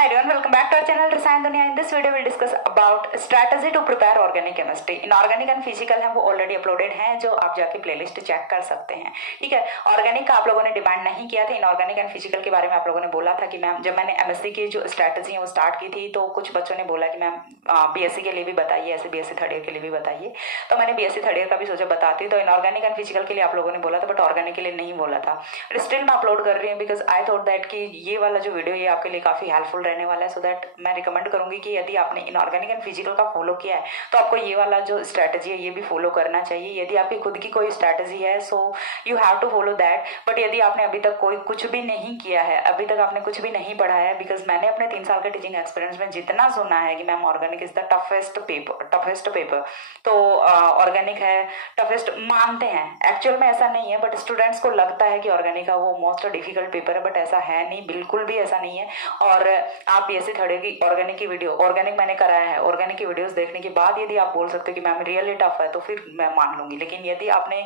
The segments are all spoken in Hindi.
Hi everyone, welcome back to our channel रसायन दुनिया. In this video we'll discuss about strategy to prepare organic chemistry. Inorganic and physical हैं वो ऑलरेडी अपलोडेड हैं जो आप जाके प्लेलिस्ट चेक कर सकते हैं. ठीक है, ऑर्गेनिक का आप लोगों ने डिमांड नहीं किया था. इनऑर्गेनिक एंड फिजिकल के बारे में आप लोगों ने बोला था कि मैम जब मैंने एमएससी की जो स्ट्रैटेजी है वो स्टार्ट की थी तो कुछ बच्चों ने बोला कि मैम बीएससी के लिए भी बताइए, ऐसे बीएससी थर्ड ईयर के लिए भी बताइए. तो मैंने बीएससी थर्ड ईयर का भी सोचा बताती. तो इनऑर्गेनिक एंड फिजिकल के लिए आप लोगों ने बोला था बट ऑर्गेनिक के लिए नहीं बोला था. स्टिल मैं अपलोड कर रही हूँ बिकॉज आई थॉट दैट कि ये वाला जो वीडियो ये आपके लिए काफी हेल्पफुल रहने वाला है. सो दैट मैं रिकमेंड करूंगी कि यदि आपने इनऑर्गेनिक एंड फिजिकल का फॉलो किया है तो आपको ये वाला जो स्ट्रैटेजी है ये भी फॉलो करना चाहिए. यदि आपकी खुद की कोई स्ट्रैटेजी है so you have to follow that. But यदि आपने अभी तक कोई कुछ भी नहीं किया है, अभी तक आपने कुछ भी नहीं पढ़ा है, बिकॉज मैंने अपने 3 साल के टीचिंग एक्सपीरियंस में जितना सुना है कि ma'am organic is the toughest paper. तो ऑर्गेनिक है टफेस्ट मानते हैं, एक्चुअल में ऐसा नहीं है. बट स्टूडेंट्स को लगता है कि ऑर्गेनिक का वो मोस्ट डिफिकल्ट पेपर है, बट ऐसा है नहीं, बिल्कुल भी ऐसा नहीं है. और आप बीएससी थर्ड ईयर की ऑर्गेनिक की वीडियो, ऑर्गेनिक मैंने कराया है, ऑर्गेनिक की वीडियोस देखने के बाद यदि आप बोल सकते हो कि मैम रियली टफ है तो फिर मैं मान लूंगी. लेकिन यदि आपने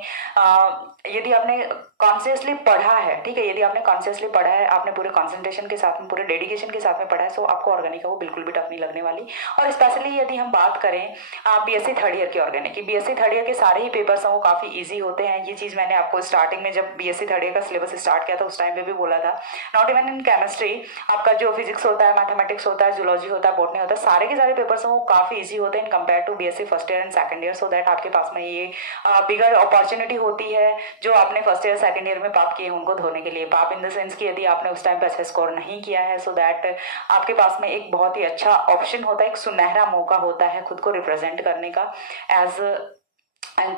कॉन्शियसली पढ़ा है, ठीक है, यदि आपने कॉन्शियसली पढ़ा है, आपने पूरे कॉन्सेंट्रेशन के साथ में, पूरे डेडिकेशन के साथ में पढ़ा है, सो आपको ऑर्गेनिक का वो बिल्कुल भी टफ नहीं लगने वाली. और स्पेशली यदि हम बात करें बीएससी थर्ड ईयर की ऑर्गेनिक की, बीएससी थर्ड ईयर के सारे ही पेपर्स हैं वो काफी ईजी होते हैं. ये चीज मैंने आपको स्टार्टिंग में जब बीएससी थर्ड ईयर का सिलेबस स्टार्ट किया था उस टाइम पे भी बोला था. नॉट इवन इन केमिस्ट्री, आपका जो फिजिक्स होता है, मैथमेटिक्स होता है, जूलॉजी होता है, बॉटनी होता है, सारे के सारे पेपर्स हैं वो काफी इजी होते हैं in compare to BSc first year and second year. So that आपके पास में ये बिगर अपॉर्चुनिटी होती है जो आपने फर्स्ट ईयर सेकंड ईयर में पाप किए उनको धोने के लिए. पाप इन द सेंस कि यदि आपने उस टाइम पे अच्छा स्कोर नहीं किया है, सो दैट आपके पास में एक बहुत ही अच्छा ऑप्शन होता है, एक सुनहरा मौका होता है खुद को रिप्रेजेंट करने का एज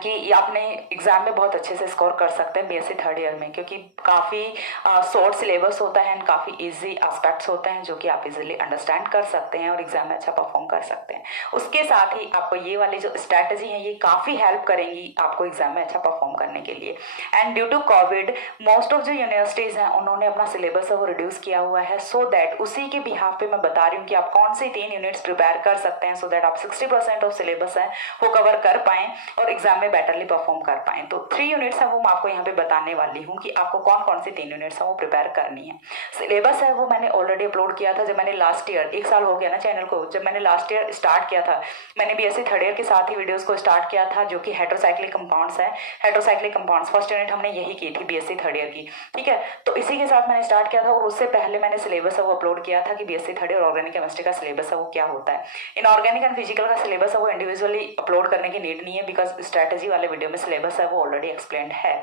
कि आपने एग्जाम में बहुत अच्छे से स्कोर कर सकते हैं बीएससी थर्ड ईयर में, क्योंकि काफ़ी शॉर्ट सिलेबस होता है एंड काफ़ी इजी एस्पेक्ट्स होते हैं जो कि आप इजीली अंडरस्टैंड कर सकते हैं और एग्जाम में अच्छा परफॉर्म कर सकते हैं. उसके साथ ही आपको ये वाली जो स्ट्रैटेजी है ये काफ़ी हेल्प करेंगी आपको एग्जाम में अच्छा परफॉर्म करने के लिए. And due to COVID most of जो यूनिवर्सिटीज़ हैं उन्होंने अपना सिलेबस है वो रिड्यूस किया हुआ है. सो दैट उसी के बिहाफ पे मैं बता रही हूँ कि आप कौन से 3 यूनिट्स प्रिपेयर कर सकते हैं सो दैट आप 60% ऑफ सिलेबस है वो कवर कर पाएं और एग्जाम में बेटरली परफॉर्म कर पाए. तो 3 यूनिट्स है वो मैं आपको यहाँ पे बताने वाली हूँ कि आपको कौन कौन सी 3 यूनिट्स है वो प्रिपेयर करनी है. सिलेबस है वो मैंने ऑलरेडी अपलोड किया था जब मैंने लास्ट ईयर, 1 साल हो गया ना चैनल को, जब मैंने लास्ट ईयर स्टार्ट किया था मैंने बीएससी थर्ड ईयर के साथ ही वीडियोस को स्टार्ट किया था जो कि हेटेरोसाइक्लिक कंपाउंड्स है. हेटेरोसाइक्लिक कंपाउंड्स फर्स्ट यूनिट हमने यही की थी बीएससी थर्ड ईयर की, ठीक है. तो इसी के साथ मैंने स्टार्ट किया था और उससे पहले मैंने सिलेबस है वो अपलोड किया था कि BSc third year organic chemistry का सिलेबस है वो क्या होता है. इनऑर्गेनिक एंड फिजिकल का सिलेबस है वो इंडिविजुअली अपलोड करने की नीड नहीं है बिकॉज स्ट्रैटेजी वाले वीडियो में सिलेबस है वो ऑलरेडी एक्सप्लेन्ड है.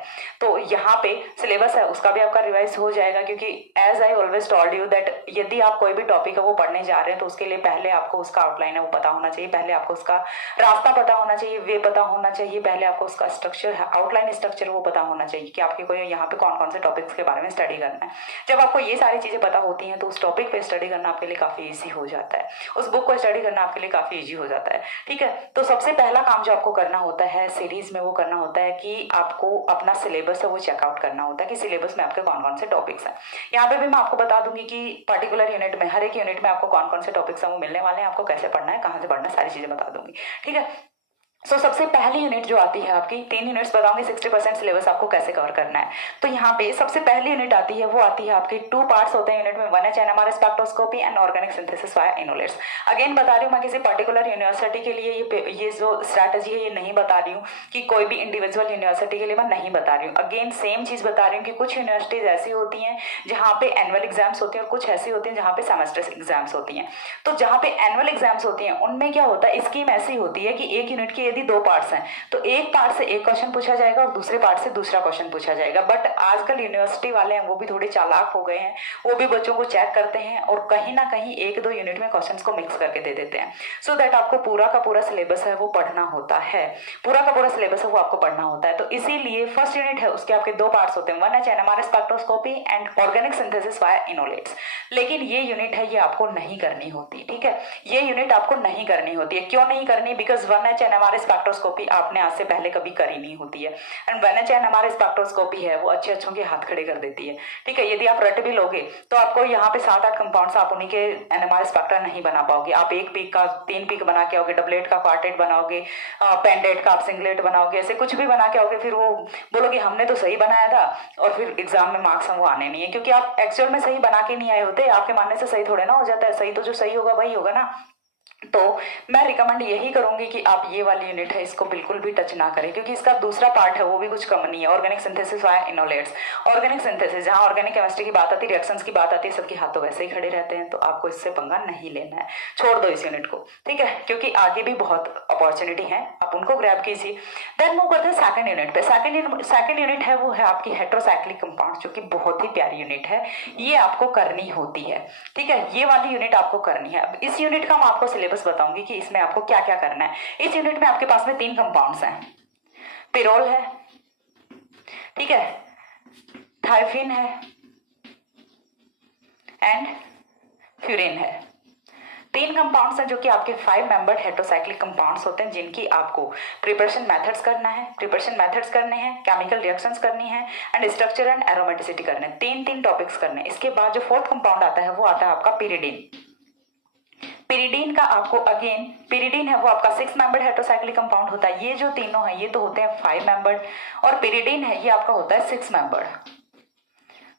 तो यहाँ पे सिलेबस है उसका भी आपका रिवाइज हो जाएगा, क्योंकि as I always told you that यदि आप कोई भी टॉपिक है वो पढ़ने जा रहे हैं तो उसके लिए पहले आपको उसका आउटलाइन है वो पता होना चाहिए, पहले आपको उसका रास्ता पता होना चाहिए, वे पता होना चाहिए, पहले आपको उसका स्ट्रक्चर है, आउटलाइन स्ट्रक्चर वो पता होना चाहिए कि आपके को यहाँ पे कौन कौन से टॉपिक्स के बारे में स्टडी करना है. जब आपको ये सारी चीजें पता होती हैं तो उस टॉपिक पे स्टडी करना आपके लिए काफी ईजी हो जाता है, उस बुक को स्टडी करना आपके लिए काफी ईजी हो जाता है, ठीक है. तो सबसे पहला काम जो आपको करना होता है सीरीज में वो करना होता है कि आपको अपना सिलेबस है वो चेकआउट करना होता है कि सिलेबस में आपके कौन कौन से टॉपिक्स हैं. यहाँ पे भी मैं आपको बता दूंगी कि पर्टिकुलर यूनिट में, हर एक यूनिट में आपको कौन कौन से टॉपिक्स हैं वो मिलने वाले हैं, आपको कैसे पढ़ना है, कहाँ से पढ़ना है, सारी चीजें बता दूंगी, ठीक है. सो सबसे पहली यूनिट जो आती है आपकी, 3 यूनिट्स बताऊंगी 60% सिलेबस आपको कैसे कवर करना है. तो यहाँ पे सबसे पहली यूनिट आती है वो आती है आपकी 2 पार्ट्स होते हैं यूनिट में, 1 है NMR spectroscopy and organic synthesis via enolates. Again बता रही हूँ मैं किसी पर्टिकुलर यूनिवर्सिटी के लिए ये जो स्ट्रैटेजी है ये नहीं बता रही हूँ कि कोई भी इंडिविजुअल यूनिवर्सिटी के लिए मैं नहीं बता रही हूँ. अगेन सेम चीज बता रही हूँ कि कुछ यूनिवर्सिटीज ऐसी होती हैं जहाँ पे एनुअल एग्जाम्स होती हैं और कुछ ऐसी होती हैं जहाँ पे सेमेस्टर एग्जाम्स होती हैं. तो जहाँ पे एनुअल एग्जाम्स होती हैं उनमें क्या होता है, स्कीम ऐसी होती है कि एक यूनिट के यदि 2 पार्ट्स हैं तो एक पार्ट से एक क्वेश्चन पूछा जाएगा और दूसरे पार्ट से दूसरा क्वेश्चन पूछा जाएगा. बट आजकल यूनिवर्सिटी वाले हैं वो भी थोड़े चालाक हो गए हैं, वो भी बच्चों को चेक करते हैं और कहीं ना कहीं 1-2 यूनिट में क्वेश्चंस को मिक्स करके दे देते हैं. सो दैट आपको पूरा का पूरा सिलेबस है वो पढ़ना होता है, पूरा का पूरा सिलेबस है वो आपको पढ़ना होता है. तो इसीलिए फर्स्ट यूनिट है उसके आपके 2 पार्ट्स होते हैं, 1 है NMR spectroscopy and organic synthesis via enolates. लेकिन ये यूनिट है ये आपको नहीं करनी होती, ठीक है, ये यूनिट आपको नहीं करनी होती है. क्यों नहीं करनी, बिकॉज 1 है NMR स्पेक्ट्रोस्कोपी आपने आज से पहले कभी करी नहीं होती है, and one H NMR spectroscopy है वो अच्छे के हाथ खड़े कर देती है। ठीक है, यदि आप रट भी लोगे तो आपको यहाँ पे 7-8 कंपाउंड्स आप उन्हीं के एनएमआर स्पेक्ट्रा नहीं बना पाओगे। आप एक पीक का 3 पीक बना के आओगे, डबलेट का क्वार्टेट बनाओगे, पेंडेट का आप सिंगलेट बनाओगे, ऐसे कुछ भी बना के आओगे, फिर वो बोलोगे हमने तो सही बनाया था, और फिर एग्जाम में मार्क्स हम वो आने नहीं है, क्योंकि आप एक्चुअल में सही बना के नहीं आए होते। आपके मानने से सही थोड़े ना हो जाता है, सही तो जो सही होगा वही होगा ना। तो मैं रिकमेंड यही करूंगी कि आप ये वाली यूनिट है इसको बिल्कुल भी टच ना करें, क्योंकि इसका दूसरा पार्ट है वो भी कुछ कम नहीं है, organic synthesis via enolates. Organic synthesis, जहां ऑर्गेनिक केमिस्ट्री की बात आती है, रिएक्शंस की बात आती है, सबके हाथ तो वैसे ही खड़े रहते हैं, तो आपको इससे पंगा नहीं लेना है, छोड़ दो इस यूनिट को। ठीक है, क्योंकि आगे भी बहुत अपॉर्चुनिटी है, आप उनको ग्रैब कीजिए। देन मूव करते हैं सेकंड यूनिट पे। सेकंड यूनिट है वो है आपकी हेट्रोसाइक्लिक कंपाउंड, जो कि बहुत ही प्यारी यूनिट है, ये आपको करनी होती है। ठीक है, ये वाली यूनिट आपको करनी है। अब इस यूनिट का मैं आपको सिलेबस बताऊंगी कि इसमें आपको क्या क्या करना है। इस यूनिट में आपके पास में 3 कंपाउंड्स हैं, पिरोल है, ठीक है, थाइफिन है, एंड फ्यूरिन है। 3 कंपाउंड्स हैं जो कि आपके 5 मेंबर्ड हेट्रोसाइक्लिक कंपाउंड्स होते हैं, जिनकी आपको प्रिपरेशन मेथड्स करना है, करने हैं, केमिकल रिएक्शंस करनी है, एंड स्ट्रक्चर एंड एरोमेटिसिटी करने हैं। 3 टॉपिक्स करने हैं। इसके बाद जो 4th कंपाउंड आता है वो आता है आपका पिरिडीन। पिरिडीन का आपको अगेन, पिरिडीन है वो आपका 6 मेंबर्ड हेट्रोसाइक्लिक कंपाउंड होता है। ये जो तीनों है ये तो होते हैं 5 मेंबर्ड, और पिरिडीन है ये आपका होता है 6 मेंबर्ड।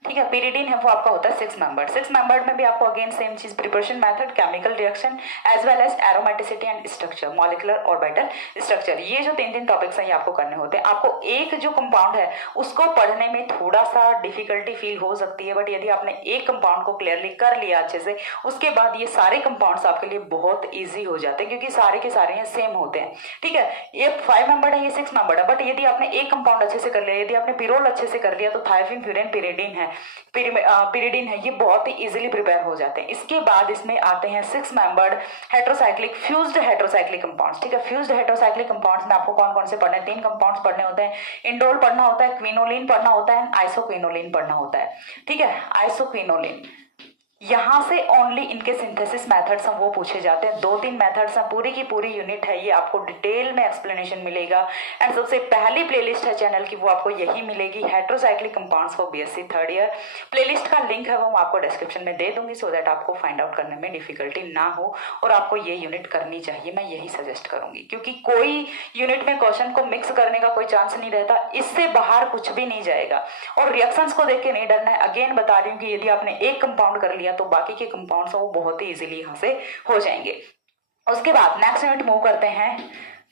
ठीक है, पिरिडीन है वो आपका होता है 6 मेंबर्ड। 6 मेंबर्ड में भी आपको अगेन सेम चीज, preparation method, chemical reaction, as well as aromaticity and structure, molecular orbital structure. ये जो 3 टॉपिक्स हैं ये आपको करने होते हैं। आपको एक जो कंपाउंड है उसको पढ़ने में थोड़ा सा डिफिकल्टी फील हो सकती है, बट यदि आपने एक कंपाउंड को क्लियरली कर लिया अच्छे से, उसके बाद ये सारे कंपाउंड्स आपके लिए बहुत ईजी हो जाते हैं, क्योंकि सारे के सारे ये सेम होते हैं। ठीक है, ये 5 मेंबर्ड है, ये 6 मेंबर्ड है, बट यदि आपने एक कंपाउंड अच्छे से कर लिया, यदि आपने पिरोल अच्छे से कर लिया, तो थाइफिन, फ्यूरिन, पिरिडीन है, पिरिडीन है, ये बहुत ही इजीली प्रिपेयर हो जाते हैं। इसके बाद इसमें आते हैं 6 membered heterocyclic, fused heterocyclic compounds. ठीक है, फ्यूज्ड हेट्रोसाइक्लिक कंपाउंड्स में आपको कौन कौन से पढ़ने हैं? 3 कंपाउंड्स पढ़ने होते हैं। इंडोल पढ़ना होता है, क्विनोलिन पढ़ना होता है, आइसोक्विनोलिन पढ़ना होता है। ठीक है, आइसोक्विनोलिन, यहां से ओनली इनके सिंथेसिस मेथड्स हैं वो पूछे जाते हैं। 2-3 मेथड्स हैं, पूरी की पूरी यूनिट है ये, आपको डिटेल में एक्सप्लेनेशन मिलेगा। एंड सबसे पहली प्लेलिस्ट है चैनल की वो आपको यही मिलेगी, heterocyclic compounds for BSc 3rd year. Playlist का लिंक है वो मैं आपको डिस्क्रिप्शन में दे दूंगी, सो दैट आपको फाइंड आउट करने में डिफिकल्टी ना हो, और आपको ये यूनिट करनी चाहिए, मैं यही सजेस्ट करूंगी, क्योंकि कोई यूनिट में क्वेश्चन को मिक्स करने का कोई चांस नहीं रहता, इससे बाहर कुछ भी नहीं जाएगा। और रिएक्शंस को देख के नहीं डरना है। अगेन बता रही हूँ कि यदि आपने एक कंपाउंड कर लिया तो बाकी के कंपाउंड्स वो बहुत ही इजीली यहां से हो जाएंगे। उसके बाद नेक्स्ट यूनिट मूव करते हैं,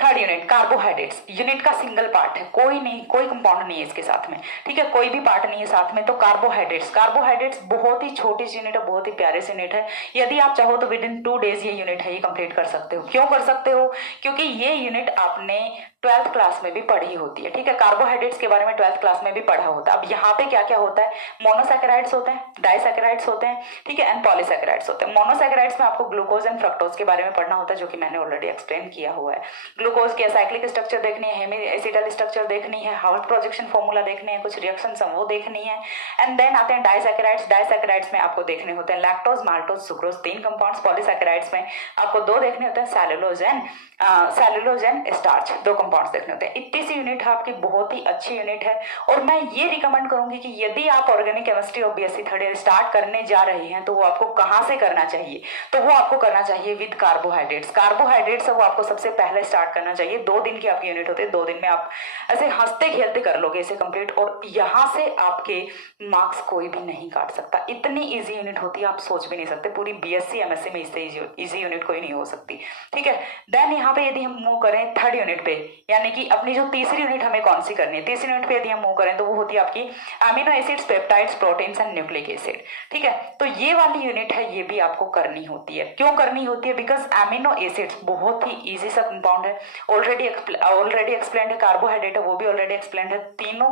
3rd यूनिट, कार्बोहाइड्रेट्स। यूनिट का सिंगल पार्ट है, कोई नहीं, कोई कंपाउंड नहीं है इसके साथ में। ठीक है, कोई भी पार्ट नहीं है साथ में, तो कार्बोहाइड्रेट्स। कार्बोहाइड्रेट्स बहुत ही छोटी सी यूनिट है, बहुत ही प्यारे सी यूनिट है। यदि आप चाहो तो विद इन 2 डेज ये यूनिट है ये कंप्लीट कर सकते हो। क्यों कर सकते हो? क्योंकि ये यूनिट आपने 12th क्लास में भी पढ़ी होती है। ठीक है, कार्बोहाइड्रेट्स के बारे में 12th क्लास में भी पढ़ा होता है। अब यहाँ पे क्या क्या होता है? मोनोसैकेराइड्स होते हैं, डाइसैकेराइड्स होते हैं, ठीक है, एंड पॉलीसैकेराइड्स होते हैं। मोनोसैकेराइड्स में आपको ग्लूकोज एंड फ्रक्टोज के बारे में पढ़ना होता है, जो कि मैंने ऑलरेडी एक्सप्लेन किया हुआ है। ग्लूकोज की एसाइक्लिक स्ट्रक्चर देखनी है, हेमी एसिटल स्ट्रक्चर देखनी है, हाउस प्रोजेक्शन फॉर्मूला देखने हैं, कुछ रिएक्शंस वो देखनी है। एंड देन आते हैं डाइसैकेराइड्स। डाइसैकेराइड्स में आपको देखने होते हैं lactose, maltose, sucrose, 3 compounds. Polysaccharides में आपको 2 देखने होते हैं, सेलुलोज एंड स्टार्च, 2 कंपाउंड्स देखने होते हैं। इतनी सी यूनिट है आपकी, बहुत ही अच्छी यूनिट है। और मैं ये रिकमेंड करूंगी कि यदि आप ऑर्गेनिक केमिस्ट्री और बीएससी 3rd ईयर स्टार्ट करने जा रहे हैं तो वो आपको कहाँ से करना चाहिए? तो वो आपको करना चाहिए विद कार्बोहाइड्रेट्स। कार्बोहाइड्रेट्स वो आपको सबसे पहले स्टार्ट करना चाहिए। 2 दिन की आपकी यूनिट होती है, 2 दिन में आप ऐसे हंसते खेलते कर लोगे इसे कंप्लीट, और यहाँ से आपके मार्क्स कोई भी नहीं काट सकता। इतनी ईजी यूनिट होती है, आप सोच भी नहीं सकते। पूरी बीएससी एमएससी में इससे ईजी यूनिट कोई नहीं हो सकती। ठीक है, देन यहाँ पे यदि हम मूव करें 3rd यूनिट पे, यानी कि अपनी जो तीसरी यूनिट हमें कौन सी करनी है? तीसरी यूनिट पे यदि हम मूव करें तो वो होती है आपकी amino acids, peptides, proteins and nucleic acid. ठीक है, तो ये वाली यूनिट है ये भी आपको करनी होती है। क्यों करनी होती है? बिकॉज अमीनो एसिड्स बहुत ही इजी सा कंपाउंड है, ऑलरेडी एक्सप्लेंड है। कार्बोहाइड्रेट है वो भी ऑलरेडी एक्सप्लेंड है। तीनों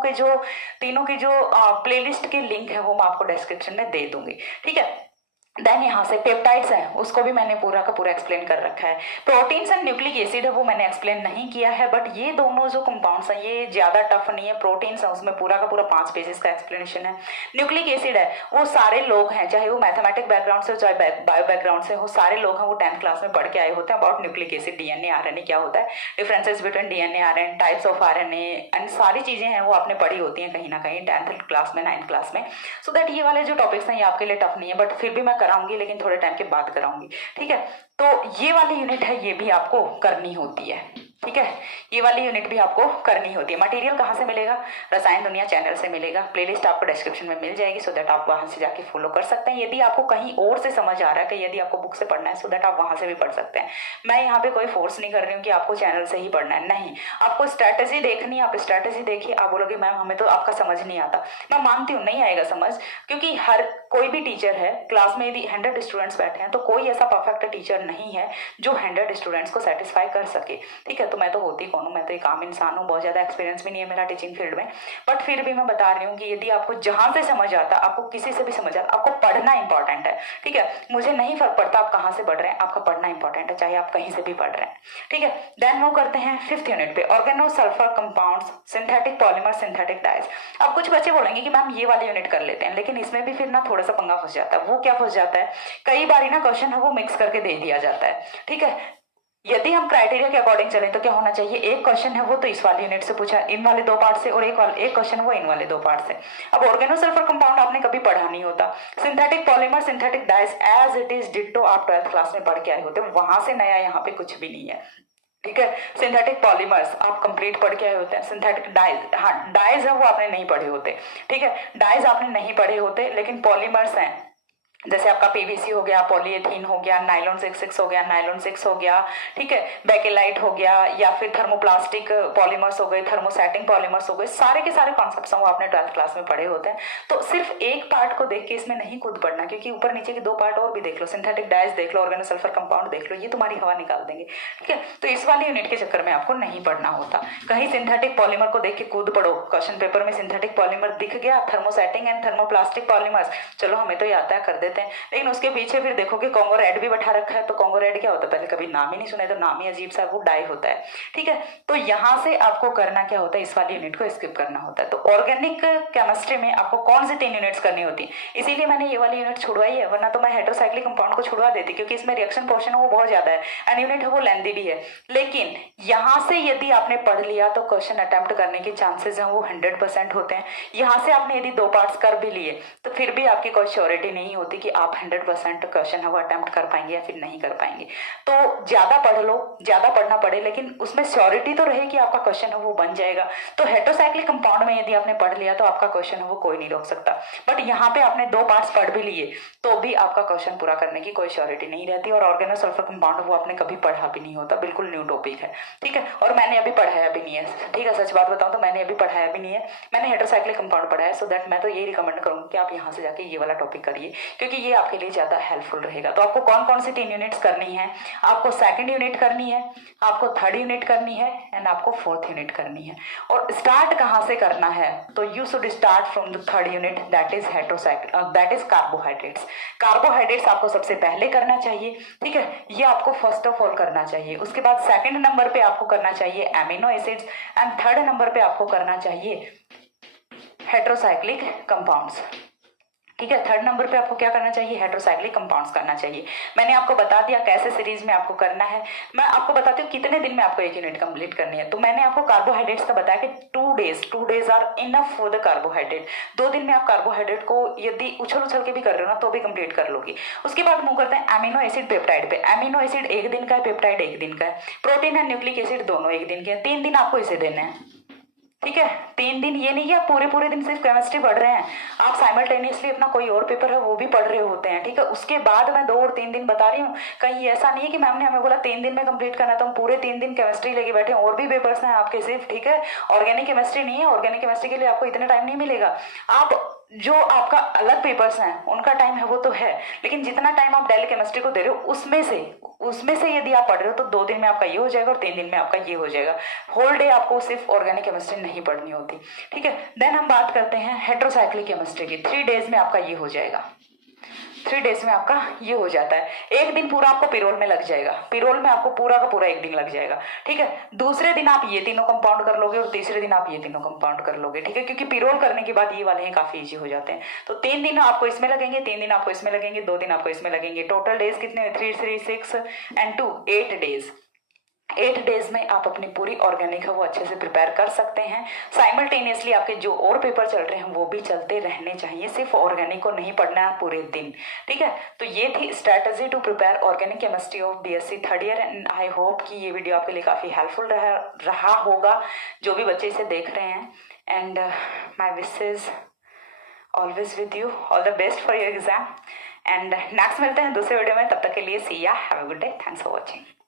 के जो प्लेलिस्ट के लिंक है वो मैं आपको डिस्क्रिप्शन में दे दूंगी। ठीक है, देन यहाँ से पेप्टाइड्स है, उसको भी मैंने पूरा का पूरा एक्सप्लेन कर रखा है। प्रोटीन्स एंड न्यूक्लिक एसिड है वो मैंने एक्सप्लेन नहीं किया है, बट ये दोनों जो कंपाउंड्स हैं ये ज्यादा टफ नहीं है। प्रोटीन्स है उसमें पूरा का पूरा 5 पेजेस का एक्सप्लेनेशन है। न्यूक्लिक एसिड है वो सारे लोग हैं, चाहे वो मैथमेटिक बैकग्राउंड से हो चाहे बायो बैकग्राउंड से हो, सारे लोग हैं वो 10th क्लास में पढ़ के आए होते हैं about nucleic acid, DNA RNA क्या होता है, differences between DNA RNA, types of RNA and सारी चीजें हैं वो आपने पढ़ी होती हैं कहीं ना कहीं 10th क्लास में 9th क्लास में। सो दैट ये वाले जो टॉपिक्स हैं ये आपके लिए टफ नहीं है, बट फिर भी मैं कराऊंगी लेकिन थोड़े टाइम के बाद कराऊंगी। ठीक है, तो ये वाली यूनिट है ये भी आपको करनी होती है। ठीक है, ये वाली यूनिट भी आपको करनी होती है। मटेरियल कहाँ से मिलेगा? रसायन दुनिया चैनल से मिलेगा। प्लेलिस्ट आपको डिस्क्रिप्शन में मिल जाएगी, सो दैट आप वहां से जाके फॉलो कर सकते हैं। यदि आपको कहीं और से समझ आ रहा है कि यदि आपको बुक से पढ़ना है, सो दैट आप वहां से भी पढ़ सकते हैं। मैं यहाँ पे कोई फोर्स नहीं कर रही हूँ कि आपको चैनल से ही पढ़ना है, नहीं। आपको स्ट्रैटेजी देखनी है, आप स्ट्रैटेजी देखिए। आप बोलोगे मैम हमें तो आपका समझ नहीं आता, मैं मानती हूँ नहीं आएगा समझ, क्योंकि हर कोई भी टीचर है, क्लास में यदि 100 स्टूडेंट्स बैठे हैं तो कोई ऐसा परफेक्ट टीचर नहीं है जो 100 स्टूडेंट्स को सेटिस्फाई कर सके। ठीक है, तो मैं तो होती कौन हूँ, मैं तो एक आम इंसान हूँ, बहुत ज्यादा एक्सपीरियंस भी नहीं है मेरा टीचिंग फील्ड में, बट फिर भी मैं बता रही हूँ कि यदि आपको जहां से समझ आता, आपको किसी से भी समझ आता, आपको पढ़ना इंपॉर्टेंट है। ठीक है, मुझे नहीं फर्क पड़ता आप कहाँ से पढ़ रहे हैं, आपका पढ़ना इंपॉर्टेंट है, चाहे आप कहीं से भी पढ़ रहे हैं। ठीक है, देन वो करते हैं 5th यूनिट पे, organo sulphur compounds, synthetic polymer, synthetic dyes. अब कुछ बच्चे बोलेंगे कि मैम ये वाली यूनिट कर लेते हैं, लेकिन इसमें भी फिर ना थोड़ा सा पंगा फंस जाता है। वो क्या फंस जाता है, कई बार ना क्वेश्चन है वो मिक्स करके दे दिया जाता है। ठीक है, यदि हम क्राइटेरिया के अकॉर्डिंग चलें तो क्या होना चाहिए, एक क्वेश्चन है वो तो इस वाली यूनिट से पूछा इन वाले 2 पार्ट से, और एक क्वेश्चन वो इन वाले 2 पार्ट से। अब ऑर्गेनोसल्फर कंपाउंड आपने कभी पढ़ा नहीं होता, synthetic polymer, synthetic dyes as it is ditto आप 12th क्लास में पढ़ के आए होते, वहां से नया यहाँ पे कुछ भी नहीं है। ठीक है, सिंथेटिक पॉलीमर्स आप कंप्लीट पढ़ के आए होते हैं। सिंथेटिक डाइज, हाँ डाइज है वो आपने नहीं पढ़े होते। ठीक है, डाइज आपने नहीं पढ़े होते, लेकिन पॉलीमर्स हैं जैसे आपका पीवीसी हो गया, पॉलीएथीन हो गया, नाइलॉन 66 हो गया, नाइलॉन 6 हो गया। ठीक है, बेकेलाइट हो गया, या फिर थर्मोप्लास्टिक पॉलीमर्स हो गए, थर्मोसेटिंग पॉलीमर्स हो गए, सारे के सारे कॉन्सेप्ट्स वो आपने 12th क्लास में पढ़े होते हैं। तो सिर्फ एक पार्ट को देख के इसमें नहीं खुद पढ़ना, क्योंकि ऊपर नीचे के 2 पार्ट और भी देख लो, सिंथेटिक डाइज देख लो, ऑर्गेनोसल्फर कंपाउंड देख लो, ये तुम्हारी हवा निकाल देंगे। ठीक है, तो इस वाली यूनिट के चक्कर में आपको नहीं पढ़ना होता। कहीं सिंथेटिक पॉलीमर को देख के खुद पढ़ो, क्वेश्चन पेपर में सिंथेटिक पॉलीमर दिख गया, थर्मोसेटिंग एंड थर्मोप्लास्टिक पॉलीमर्स, चलो हमें तो ये आता है कर देते हैं, लेकिन उसके पीछे फिर देखोगे कॉन्गो रेड भी बैठा रखा है। तो कॉन्गो रेड क्या होता है, पहले कभी नाम ही नहीं सुना है, तो नाम ही अजीब सा, वो डाई होता है। ठीक है, तो यहां से आपको करना क्या होता है, इस वाली यूनिट को स्किप करना होता है। तो ऑर्गेनिक केमिस्ट्री में आपको कौन सी 3 यूनिट्स करनी होती है, इसीलिए मैंने ये वाली यूनिट छुड़वाई है, वरना तो मैं हेटेरोसाइक्लिक कंपाउंड को छुड़वा देती, क्योंकि इसमें रिएक्शन पोर्शन है वो बहुत ज्यादा है एंड यूनिट है वो लेंथी भी है। लेकिन यहां से यदि आपने पढ़ लिया तो क्वेश्चन अटेम्प्ट करने के चांसेस हैं वो 100% होते हैं। यहां से आपने यदि 2 पार्ट्स कर भी लिए तो फिर भी आपकी कोई श्योरिटी नहीं होती कि आप 100% क्वेश्चन है वो अटेम्प्ट कर पाएंगे या फिर नहीं कर पाएंगे। तो ज्यादा पढ़ लो, ज्यादा पढ़ना पड़े, लेकिन उसमें श्योरिटी तो रहे कि आपका क्वेश्चन है वो बन जाएगा। तो हेटेरोसाइक्लिक कंपाउंड में यदि आपने पढ़ लिया तो आपका क्वेश्चन है वो कोई नहीं रोक सकता, बट यहाँ पे आपने 2 पार्ट्स पढ़ भी लिए तो भी आपका क्वेश्चन पूरा करने की कोई श्योरिटी नहीं रहती। और ऑर्गेनोसल्फर कंपाउंड वो आपने कभी पढ़ा भी नहीं होता, बिल्कुल न्यू टॉपिक है। ठीक है, और मैंने अभी पढ़ाया भी नहीं है। ठीक है, सच बात बताऊं तो मैंने अभी पढ़ाया भी नहीं है, मैंने हेटेरोसाइक्लिक कंपाउंड पढ़ा है। सो दैट मैं तो यही रिकमेंड करूंगी कि आप यहाँ से जाके ये वाला टॉपिक करिए, क्योंकि ये आपके लिए ज्यादा हेल्पफुल रहेगा। तो आपको कौन कौन सी 3 यूनिट्स करनी है, आपको 2nd यूनिट करनी है, आपको 3rd यूनिट करनी है एंड आपको 4th यूनिट करनी है। और स्टार्ट कहाँ से करना है, तो you should start from the 3rd unit, that is that is carbohydrates. Carbohydrates आपको सबसे पहले करना चाहिए। ठीक है, ये आपको फर्स्ट ऑफ ऑल करना चाहिए। उसके बाद 2nd नंबर पे आपको करना चाहिए amino acids and 3rd number पे आपको करना चाहिए हेटेरोसाइक्लिक कंपाउंड्स। ठीक है, 3rd नंबर पे आपको क्या करना चाहिए, हेटेरोसाइक्लिक कंपाउंड्स करना चाहिए। मैंने आपको बता दिया कैसे सीरीज में आपको करना है। मैं आपको बताती हूँ कितने दिन में आपको 1 यूनिट कंप्लीट करनी है। तो मैंने आपको कार्बोहाइड्रेट्स का बताया कि 2 days are enough for the carbohydrate. 2 दिन में आप कार्बोहाइड्रेट को यदि उछल उछल के भी कर रहे हो ना तो भी कंप्लीट कर लोगी। उसके बाद मूव करते हैं एमिनो एसिड पेप्टाइड पे। एमिनो एसिड 1 दिन का है, पेप्टाइड 1 दिन का है, प्रोटीन एंड न्यूक्लिक एसिड दोनों 1 दिन के हैं। 3 दिन आपको इसे देने हैं। ठीक है, 3 दिन, ये नहीं कि आप पूरे दिन सिर्फ केमिस्ट्री पढ़ रहे हैं, आप साइमल्टेनियसली अपना कोई और पेपर है वो भी पढ़ रहे होते हैं। ठीक है, उसके बाद मैं 2 और 3 दिन बता रही हूँ। कहीं ऐसा नहीं है कि मैम ने हमें बोला 3 दिन में कंप्लीट करना, तो हम पूरे 3 दिन केमिस्ट्री लेके बैठे, और भी पेपर्स हैं आपके सिर्फ। ठीक है, ऑर्गेनिक केमिस्ट्री नहीं है, ऑर्गेनिक केमिस्ट्री के लिए आपको इतना टाइम नहीं मिलेगा। आप जो आपका अलग पेपर्स हैं उनका टाइम है वो तो है, लेकिन जितना टाइम आप डेली केमिस्ट्री को दे रहे हो उसमें से यदि आप पढ़ रहे हो तो 2 दिन में आपका ये हो जाएगा और 3 दिन में आपका ये हो जाएगा। होल डे आपको सिर्फ ऑर्गेनिक केमिस्ट्री नहीं पढ़नी होती। ठीक है, देन हम बात करते हैं हेटेरोसाइक्लिक केमिस्ट्री की। 3 डेज में आपका ये हो जाएगा। 3 डेज में आपका ये हो जाता है। एक दिन पूरा आपको पेरोल में लग जाएगा, पेरोल में आपको पूरा का पूरा एक दिन लग जाएगा, ठीक है। दूसरे दिन आप ये तीनों कंपाउंड कर लोगे और तीसरे दिन आप ये तीनों कंपाउंड कर लोगे, ठीक है, क्योंकि पेरोल करने के बाद ये वाले हैं काफी इजी हो जाते हैं। तो 3 दिन आपको इसमें लगेंगे, 3 दिन आपको इसमें लगेंगे, 2 दिन आपको इसमें लगेंगे। टोटल डेज कितने हुए? 3 3 6 एंड 2 8 डेज। 8 डेज में आप अपनी पूरी ऑर्गेनिक है वो अच्छे से प्रिपेयर कर सकते हैं। साइमल्टेनियसली आपके जो और पेपर चल रहे हैं वो भी चलते रहने चाहिए, सिर्फ ऑर्गेनिक को नहीं पढ़ना है पूरे दिन, ठीक है। तो ये थी strategy to prepare organic chemistry of BSc 3rd year and I hope कि ये वीडियो आपके लिए काफ़ी हेल्पफुल रहा होगा जो भी बच्चे इसे देख रहे हैं। And my wishes always with you, all the best for your exam. And next मिलते हैं दूसरे वीडियो में, तब तक के लिए सी या, have a good day, thanks for watching.